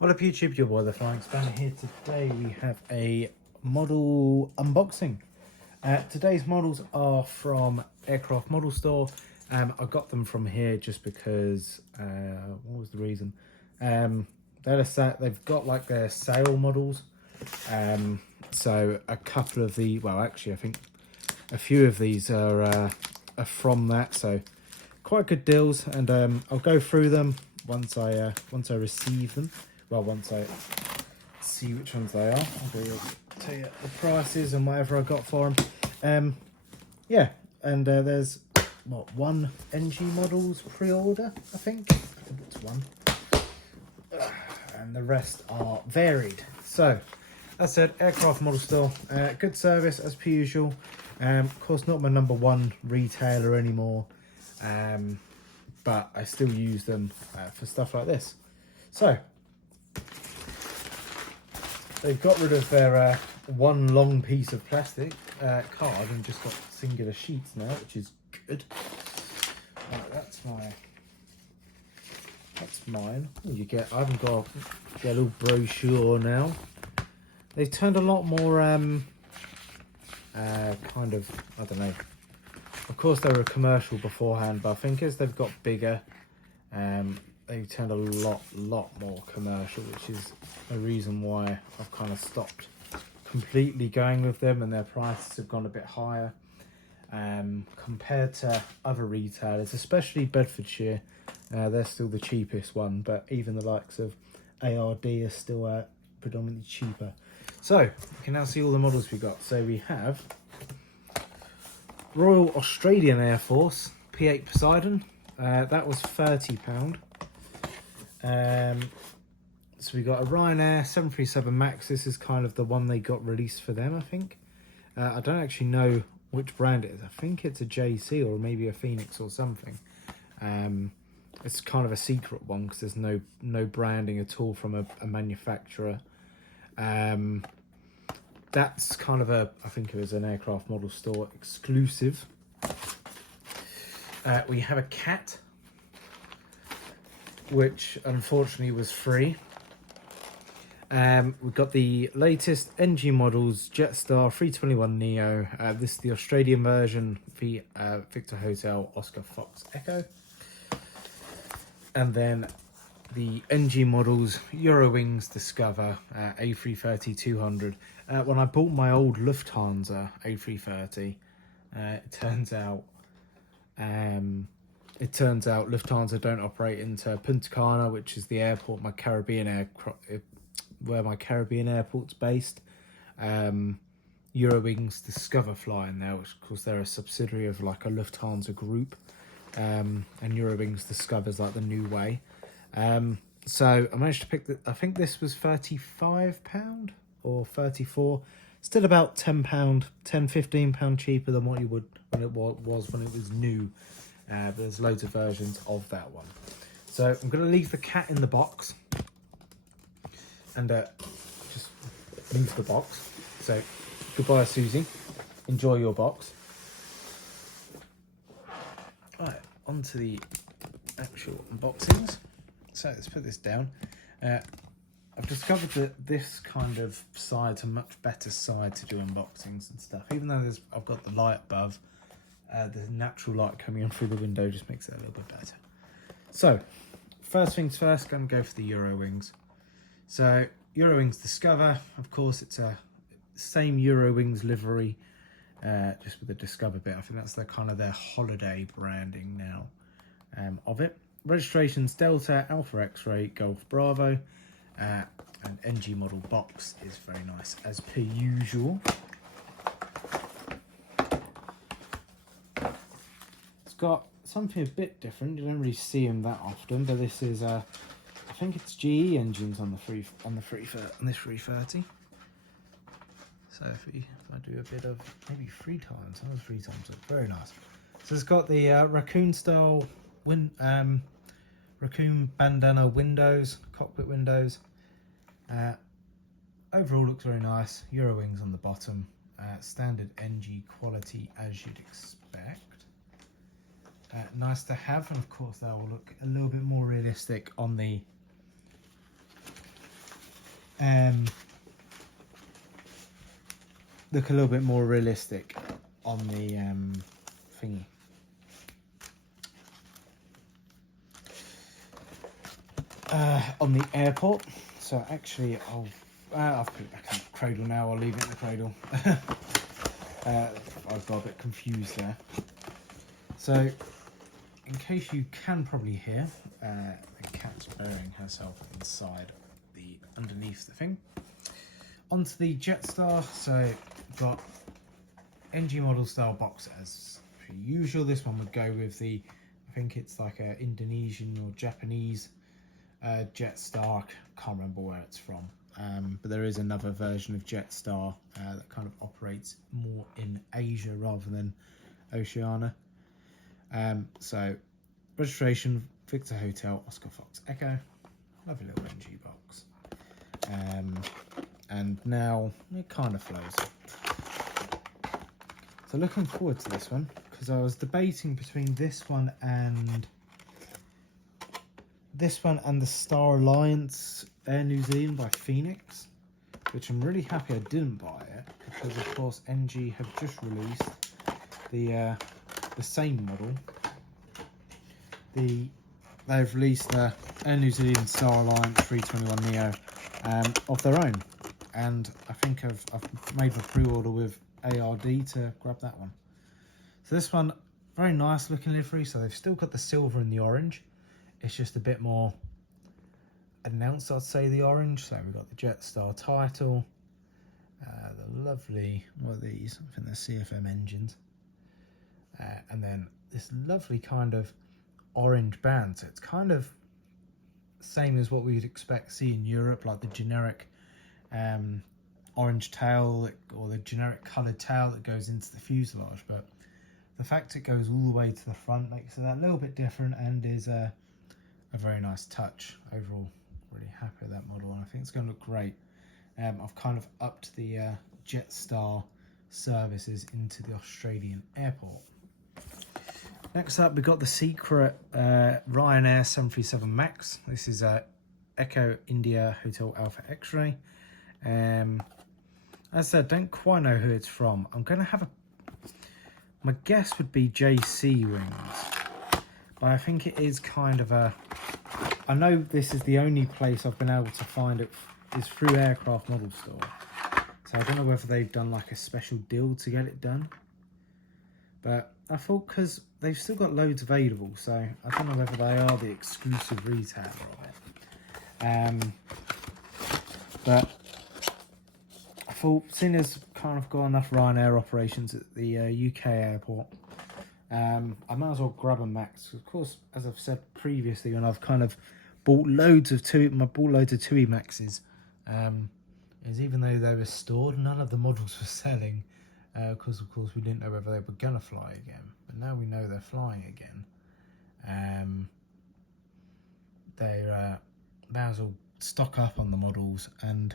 What up YouTube, your boy the Flying Spanner here. Today we have a model unboxing. Today's models are from Aircraft Model Store. I got them from here just because, what was the reason? They've got like their sale models. So a couple of the, well actually I think a few of these are from that. So quite good deals, and I'll go through them once I receive them. Well, once I see which ones they are, I'll tell you the prices and whatever I got for them. Yeah, and there's what, one NG models pre-order, I think it's one, and the rest are varied. So that said, Aircraft Model Store, good service as per usual. Of course, not my #1 retailer anymore, but I still use them for stuff like this. So they've got rid of their one long piece of plastic card and just got singular sheets now, which is good. Right, that's mine. You get, I haven't got a little brochure now. They've turned a lot more kind of, I don't know. Of course, they were a commercial beforehand, but I think as they've got bigger, they've turned a lot more commercial, which is a reason why I've kind of stopped completely going with them, and their prices have gone a bit higher compared to other retailers, especially Bedfordshire. They're still the cheapest one, but even the likes of ARD are still predominantly cheaper. So you can now see all the models we got. So we have Royal Australian Air Force P8 Poseidon. That was £30. So we got a Ryanair 737 MAX. This is kind of the one they got released for them, I think. I don't actually know which brand it is. I think it's a JC or maybe a Phoenix or something. It's kind of a secret one because there's no branding at all from a manufacturer. That's kind of I think it was an Aircraft Model Store exclusive. We have a cat, which unfortunately was free. We've got the latest NG models, Jetstar A321 Neo. This is the Australian version, Victor Hotel Oscar Fox Echo. And then the NG models, Eurowings Discover A330-200. When I bought my old Lufthansa A330, it turns out Lufthansa don't operate into Punta Cana, which is the airport where my Caribbean airport's based. Eurowings Discover fly in there, which of course they're a subsidiary of like a Lufthansa group, and Eurowings Discover's like the new way. So I managed to pick I think this was £35 or 34, still about £10-15 cheaper than what you would when it was new. But there's loads of versions of that one. So I'm going to leave the cat in the box and just leave the box. So goodbye, Susie. Enjoy your box. Right, on to the actual unboxings. So let's put this down. I've discovered that this kind of side's a much better side to do unboxings and stuff. Even though I've got the light above, the natural light coming in through the window just makes it a little bit better. So, first things first, going to go for the Eurowings. So, Eurowings Discover, of course, it's a same Eurowings livery, just with the Discover bit. I think that's their holiday branding now of it. Registrations Delta, Alpha X-Ray, Golf Bravo, and NG model box is very nice as per usual. It's got something a bit different. You don't really see them that often, but this is I think it's GE engines on this 330. So if I do a bit of maybe 3 times, that was 3 times. Very nice. So it's got the raccoon style raccoon bandana windows, cockpit windows. Overall looks very nice. Eurowings on the bottom, standard NG quality as you'd expect. Nice to have, and of course that will look a little bit more realistic on the look a little bit more realistic on the thingy. On the airport. So actually, I've put it back in the cradle now. I'll leave it in the cradle. I've got a bit confused there. So, in case you can probably hear, the cat's burying herself inside underneath the thing. Onto the Jetstar. So, got NG model style box as per usual. This one would go with the, I think it's like a Indonesian or Japanese Jetstar. Can't remember where it's from, but there is another version of Jetstar that kind of operates more in Asia rather than Oceania. So registration, Victor Hotel, Oscar Fox Echo, lovely little NG box, and now it kind of flows. So looking forward to this one, because I was debating between this one and the Star Alliance Air New Zealand by Phoenix, which I'm really happy I didn't buy it, because of course NG have just released the same model. They've released the Air New Zealand Star Alliance A321 Neo of their own, and I think I've made my pre-order with ARD to grab that one. So this one, very nice looking livery. So they've still got the silver and the orange. It's just a bit more announced, I'd say, the orange. So we've got the Jetstar title, the lovely, what are these? I think they're CFM engines, and then this lovely kind of orange band. So it's kind of same as what we'd expect to see in Europe, like the generic orange tail or the generic coloured tail that goes into the fuselage. But the fact it goes all the way to the front makes it a little bit different and is a very nice touch. Overall, really happy with that model, and I think it's going to look great. I've kind of upped the Jetstar services into the Australian airport. Next up, we've got the secret Ryanair 737 MAX. This is Echo India Hotel Alpha X-ray. As I said, don't quite know who it's from. I'm going to have my guess would be JC Wings, but I think it is kind of I know this is the only place I've been able to find it is through Aircraft Model Store. So I don't know whether they've done like a special deal to get it done. But I thought, because they've still got loads available, so I don't know whether they are the exclusive retailer of it. But I thought, seeing as kind of got enough Ryanair operations at the UK airport, I might as well grab a Max. Of course, as I've said previously, when I've kind of bought loads of TUI Maxes, is even though they were stored, none of the models were selling, because of course we didn't know whether they were going to fly again. But now we know they're flying again. They might as well stock up on the models and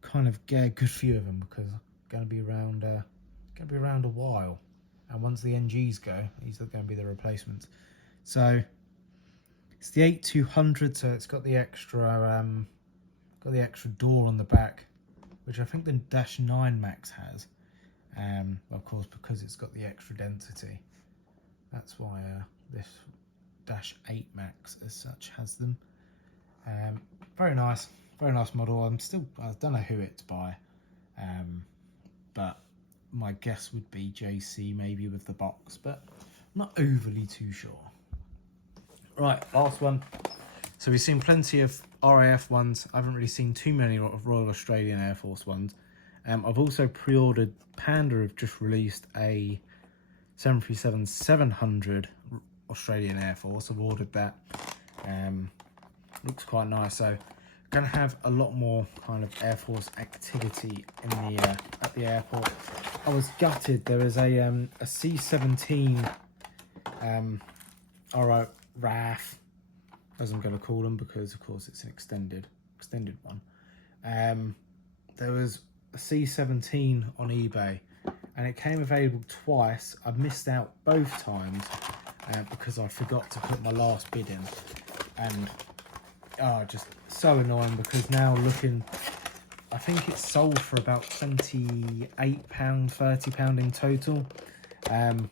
kind of get a good few of them, because they're going to be around a while. And once the NGs go, these are going to be the replacements. So it's the 8200, so it's got the extra door on the back, which I think the Dash 9 Max has. Of course, because it's got the extra density. That's why this Dash 8 Max as such has them. Very nice model. I don't know who it's by, but my guess would be JC, maybe with the box, but I'm not overly too sure. Right, last one. So we've seen plenty of RAAF ones. I haven't really seen too many of Royal Australian Air Force ones. I've also pre-ordered, Panda have just released a 737-700 Australian Air Force. I've ordered that. Looks quite nice. So going to have a lot more kind of Air Force activity in the at the airport. I was gutted. There was a C-17 RAAF, as I'm going to call them, because of course it's an extended one. There was a C-17 on eBay, and it came available twice. I missed out both times because I forgot to put my last bid in, and just so annoying, because now looking, I think it's sold for about £28, £30 in total.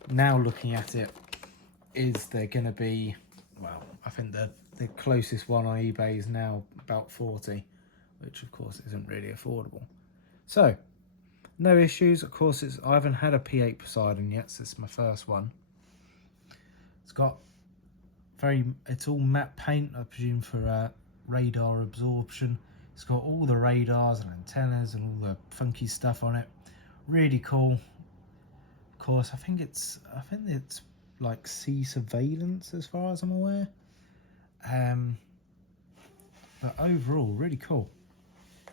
Now looking at it, is there going to be, well, I think the closest one on eBay is now about 40, which of course isn't really affordable. So, no issues. Of course, I haven't had a P8 Poseidon yet, so it's my first one. It's got it's all matte paint, I presume, for radar absorption. It's got all the radars and antennas and all the funky stuff on it. Really cool. Of course, I think it's like sea surveillance as far as I'm aware. But overall, really cool.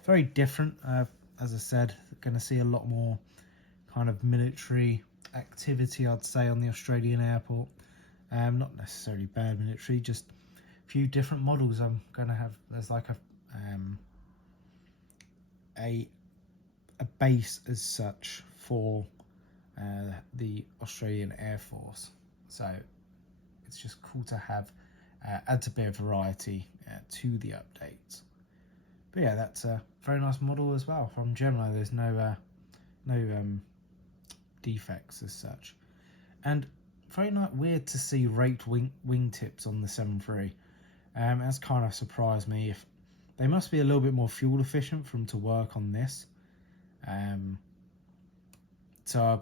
Very different. As I said, going to see a lot more kind of military activity, I'd say, on the Australian airport. Not necessarily bad military, just a few different models I'm going to have. There's like a base as such for the Australian Air Force. So it's just cool to have, adds a bit of variety to the updates. But yeah, that's a very nice model as well. From Gemini, there's no defects as such. And very weird to see raked wingtips on the 7.3. That's kind of surprised me. If they must be a little bit more fuel efficient for them to work on this. So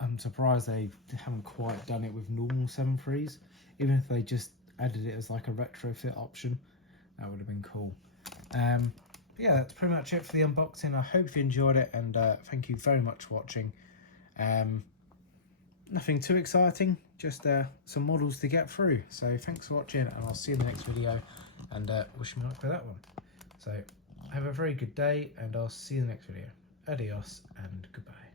I'm surprised they haven't quite done it with normal 7.3s. Even if they just added it as like a retrofit option, that would have been cool. But yeah, that's pretty much it for the unboxing. I hope you enjoyed it, and thank you very much for watching. Nothing too exciting, just some models to get through. So thanks for watching, and I'll see you in the next video, and wish me luck with that one. So have a very good day, and I'll see you in the next video. Adios and goodbye.